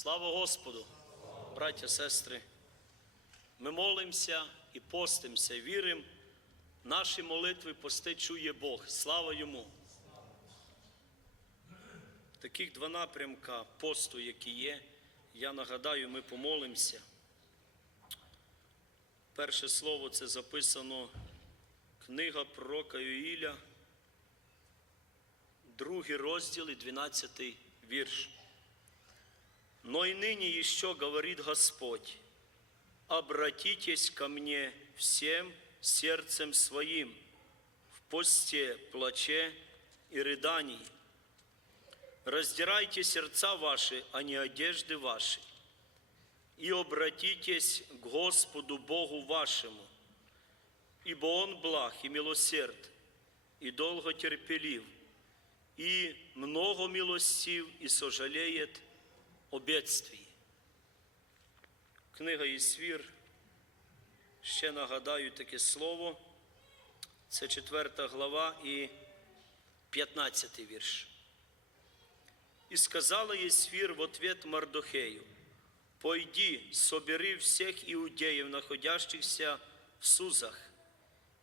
Слава Господу, браття, сестри. Ми молимося і постимося, віримо, наші молитви пости чує Бог. Слава йому. Таких два напрямка посту, які є, я нагадаю, ми помолимося. Перше слово це записано книга пророка Юїля, другий розділ і 12 вірш. Но и ныне еще говорит Господь, обратитесь ко мне всем сердцем своим в посте, плаче и рыдании. Раздирайте сердца ваши, а не одежды ваши, и обратитесь к Господу Богу вашему, ибо Он благ и милосерд, и долго терпелив, и много милостив, и сожалеет о бедствії. Книга Ісвір, ще нагадаю таке слово, це 4 глава і 15 вірш. И сказала Есфир в ответ Мардохею, «Пойди, собери всех иудеев, находящихся в Сузах,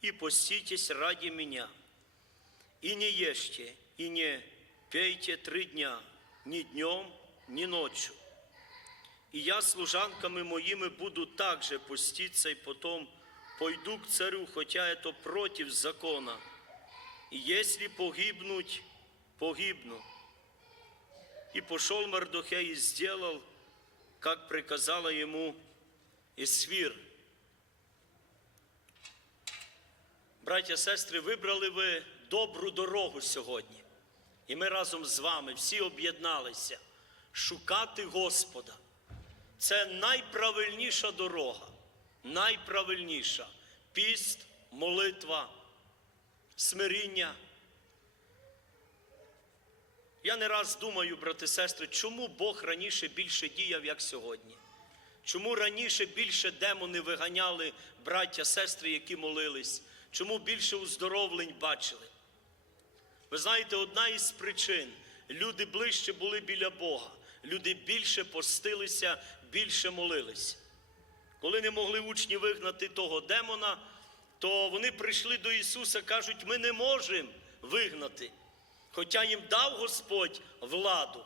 и поститесь ради меня, и не ешьте, и не пейте три дня, ни днем, ни ночью. И я служанками моими буду также поститься, и потом пойду к царю, хотя это против закона. И если погибнуть, погибну. И пошел Мардохей и сделал, как приказала ему Исвир. Браття, сестри, вибрали ви добру дорогу сьогодні. І ми разом з вами всі об'єдналися шукати Господа. Це найправильніша дорога, найправильніша піст, молитва, смиріння. Я не раз думаю, брати і сестри, чому Бог раніше більше діяв, як сьогодні? Чому раніше більше демони виганяли браття, сестри, які молились? Чому більше уздоровлень бачили? Ви знаєте, одна із причин люди ближче були біля Бога, люди більше постилися, більше молились. Коли не могли учні вигнати того демона, то вони прийшли до Ісуса, кажуть, ми не можемо вигнати. Хоча їм дав Господь владу.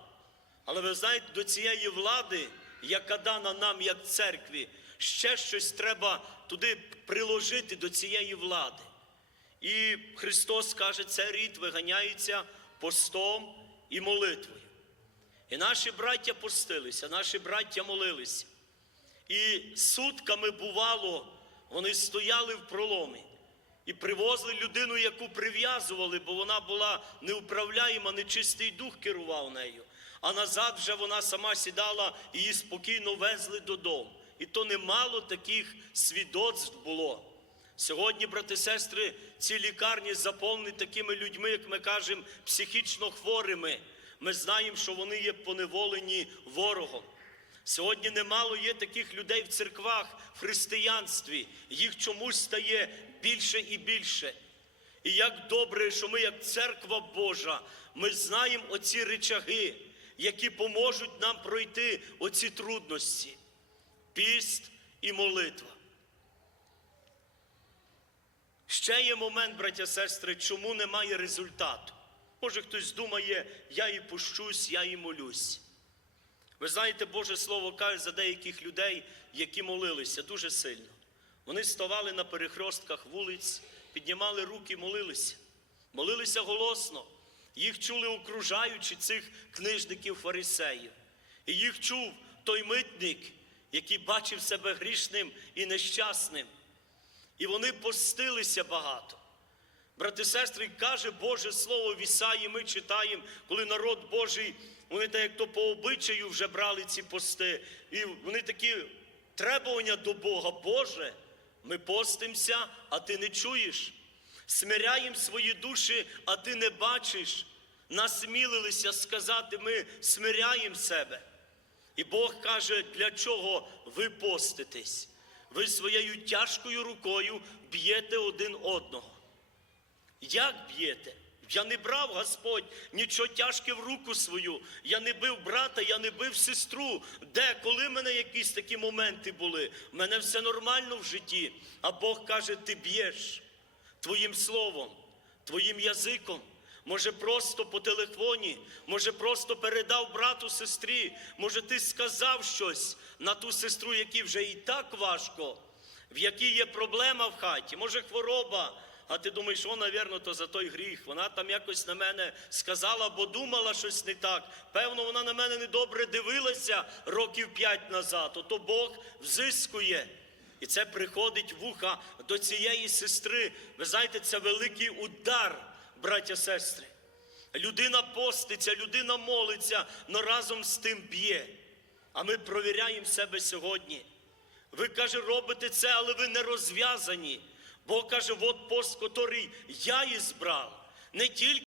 Але ви знаєте, до цієї влади, яка дана нам, як церкві, ще щось треба туди приложити до цієї влади. І Христос каже, це рід виганяється постом і молитвою. І наші браття постилися, наші браття молилися. І сутками бувало, вони стояли в проломі і привозили людину, яку прив'язували, бо вона була неуправляєма, нечистий дух керував нею. А назад вже вона сама сідала і її спокійно везли додому. І то немало таких свідоцтв було. Сьогодні, брати сестри, ці лікарні заповнені такими людьми, як ми кажемо, психічно хворими. Ми знаємо, що вони є поневолені ворогом. Сьогодні немало є таких людей в церквах, в християнстві. Їх чомусь стає більше і більше. І як добре, що ми, як церква Божа, ми знаємо оці речаги, які поможуть нам пройти оці трудності. Піст і молитва. Ще є момент, браття сестри, чому немає результату. Може, хтось думає, я і пущусь, я і молюсь. Ви знаєте, Боже Слово каже за деяких людей, які молилися дуже сильно. Вони ставали на перехрестках вулиць, піднімали руки, молилися, молилися голосно. Їх чули окружаючи цих книжників фарисеїв. І їх чув той митник, який бачив себе грішним і нещасним. І вони постилися багато. Брати, сестри, каже Боже Слово в Ісаї, ми читаємо, коли народ Божий, вони так як то по обичаю вже брали ці пости. І вони такі требування до Бога, Боже, ми постимося, а ти не чуєш. Смиряємо свої душі, а ти не бачиш. Насмілилися сказати, ми смиряємо себе. І Бог каже, для чого ви поститесь? Ви своєю тяжкою рукою б'єте один одного. Як б'єте? Я не брав, Господь, нічого тяжке в руку свою. Я не бив брата, я не бив сестру. Де, коли в мене якісь такі моменти були? В мене все нормально в житті. А Бог каже, ти б'єш твоїм словом, твоїм язиком. Може, просто по телефоні, може, просто передав брату сестрі, може, ти сказав щось на ту сестру, якій вже і так важко, в якій є проблема в хаті, може, хвороба. А ти думаєш, о, навірно, то за той гріх. Вона там якось на мене сказала, бо думала щось не так. Певно, вона на мене недобре дивилася років п'ять назад. Ото Бог взискує. І це приходить в уха до цієї сестри. Ви знаєте, це великий удар, браття сестри. Людина поститься, людина молиться, но разом з тим б'є. А ми провіряємо себе сьогодні. Ви каже, робите це, але ви не розв'язані. Бог каже, от пост, який я ізбрав, не тільки.